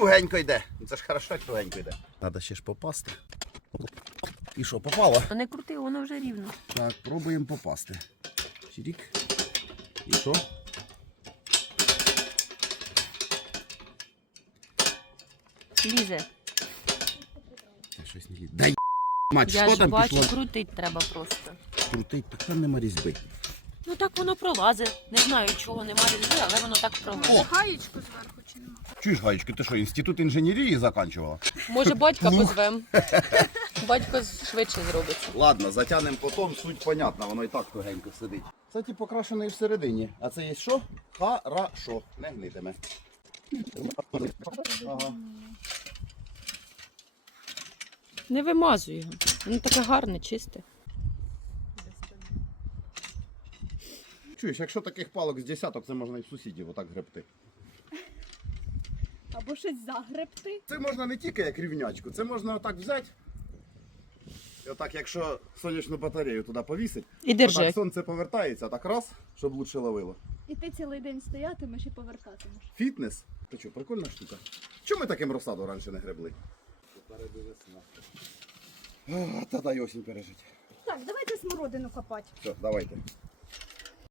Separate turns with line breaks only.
тугенько йде. Це ж хорошо тугенько йде. Треба ще ж попасти. І що, попало?
Не крути, воно вже рівно.
Так, пробуємо попасти. Чирік. І що?
Лізе.
Та щось не лізе. Дай мать,
Я
що
ж
там
бачу,
пішло?
крутить треба просто.
Крутить, так там нема різьби.
Ну так воно пролазить. Не знаю, чого нема різьби, але воно так пролазить.
Гаєчку зверху чи нема?
Чуєш, Гаєчка, ти що, інститут інженерії закінчувала?
Може батька позвем. Батько швидше зробиться.
Ладно, затягнемо потім, суть понятна, воно і так тугенько сидить. Кстати, покрашений всередині. А це є що? Хорошо, не гнитиме. Ага.
Не вимазуй його. Воно таке гарне, чисте.
Чуєш, якщо таких палок з десяток, це можна і в сусідів отак гребти.
Або щось загребти.
Це можна не тільки як рівнячку, це можна отак взяти. І отак, якщо сонячну батарею туди повісить,
І
отак
держи.
сонце повертається, так раз, щоб лучше ловило.
І ти цілий день стоятимеш і повертатимеш.
Фітнес? Ти що, прикольна штука. Чому ми таким розсаду раніше не гребли? Попереду весна. Та дай осінь пережити.
Так, давайте смородину копати.
Все, давайте.